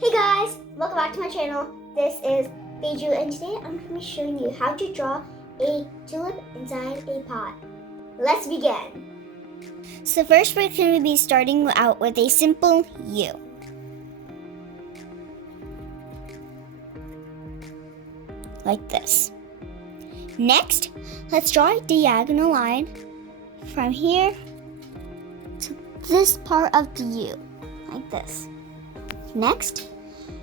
Hey guys, welcome back to my channel. This is Beiju and today I'm going to be showing you how to draw a tulip inside a pot. Let's begin. So first we're going to be starting out with a simple U. Like this. Next, let's draw a diagonal line from here to this part of the U. Like this. Next,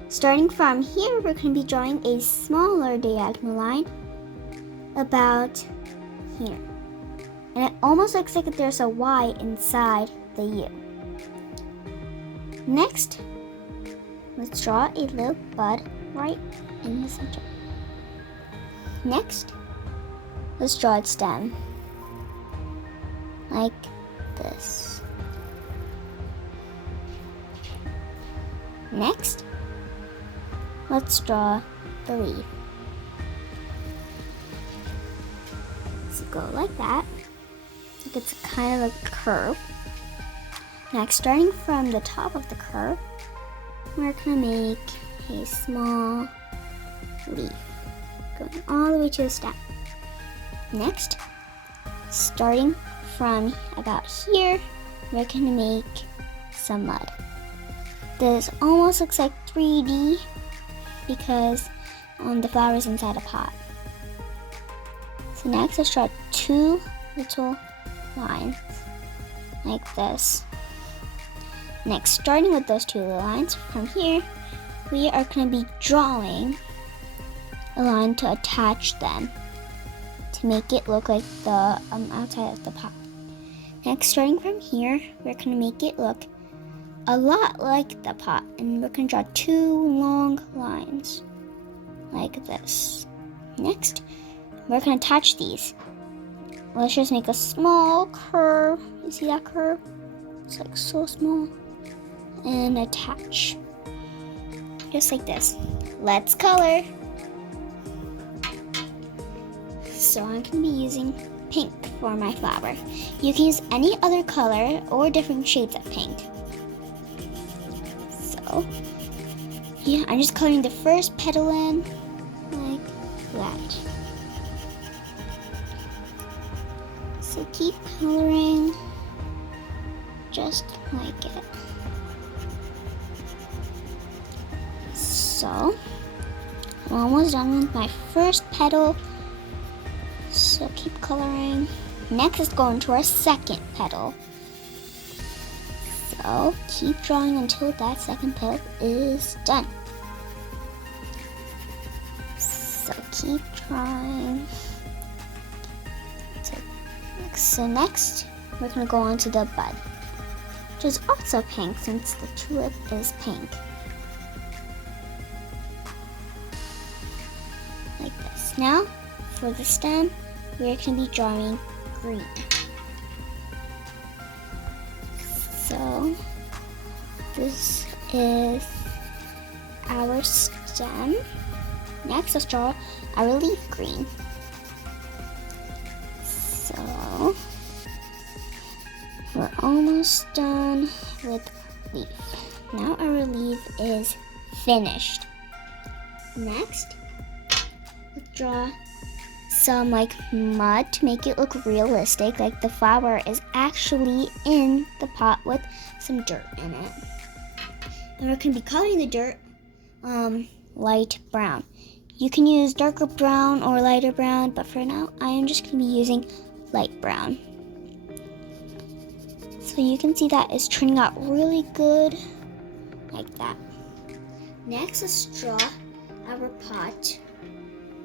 starting from here, we're going to be drawing a smaller diagonal line about here. And it almost looks like there's a Y inside the U. Next, let's draw a little bud right in the center. Next, let's draw its stem like this. Next, let's draw the leaf. So go like that. It's kind of a curve. Next, starting from the top of the curve, we're gonna make a small leaf going all the way to the stem. Next, starting from about here, we're gonna make some mud. This almost looks like 3D because the flower is inside a pot. So next, let's draw two little lines like this. Next, starting with those two little lines, from here, we are going to be drawing a line to attach them to make it look like the outside of the pot. Next, starting from here, we're going to make it look a lot like the pot, and we're going to draw two long lines like this. Next, we're going to attach these. Let's just make a small curve. You see that curve? It's like so small. And attach. Just like this. Let's color. So I'm going to be using pink for my flower. You can use any other color or different shades of pink. So, yeah, I'm just coloring the first petal in like that. So keep coloring just like it. So, I'm almost done with my first petal. So keep coloring. Next, let's go into our second petal. So keep drawing until that second petal is done. So keep drawing. So next, we're going to go on to the bud, which is also pink since the tulip is pink. Like this. Now, for the stem, we're going to be drawing green. So, this is our stem. Next, let's draw our leaf green. So, we're almost done with leaf. Now our leaf is finished. Next, let's draw some like mud to make it look realistic, like the flower is actually in the pot with some dirt in it. And we're going to be coloring the dirt light brown. You can use darker brown or lighter brown, but for now I am just going to be using light brown. So you can see that is turning out really good like that. Next, let's draw our pot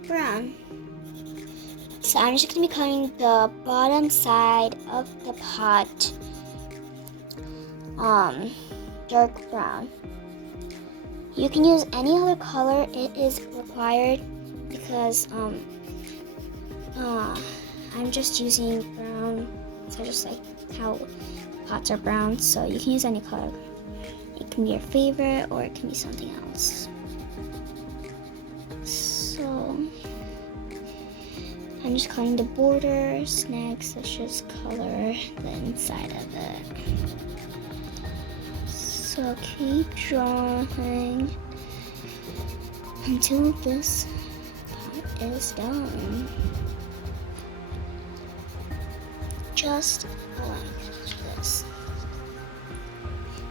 brown. So I'm just going to be coloring the bottom side of the pot dark brown. You can use any other color. It is required because I'm just using brown. So just like how pots are brown. So you can use any color. It can be your favorite or it can be something else. So I'm just coloring the borders. Next, let's just color the inside of it. So keep drawing until this part is done. Just like this.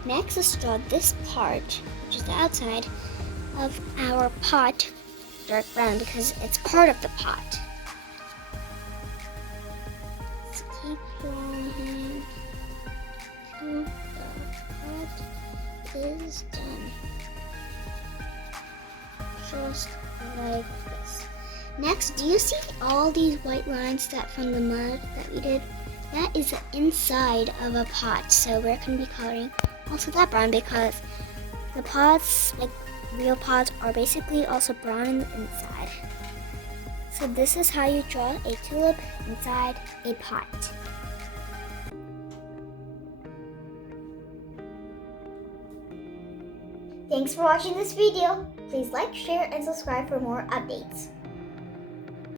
Next, let's draw this part, which is the outside of our pot, dark brown, because it's part of the pot. Let's keep drawing till the pot is done. Just like this. Next, do you see all these white lines that from the mud that we did? That is the inside of a pot, so we're going to be coloring also that brown because the pots, like real pots, are basically also brown in the inside. So this is how you draw a tulip inside a pot. Thanks for watching this video. Please like, share, and subscribe for more updates.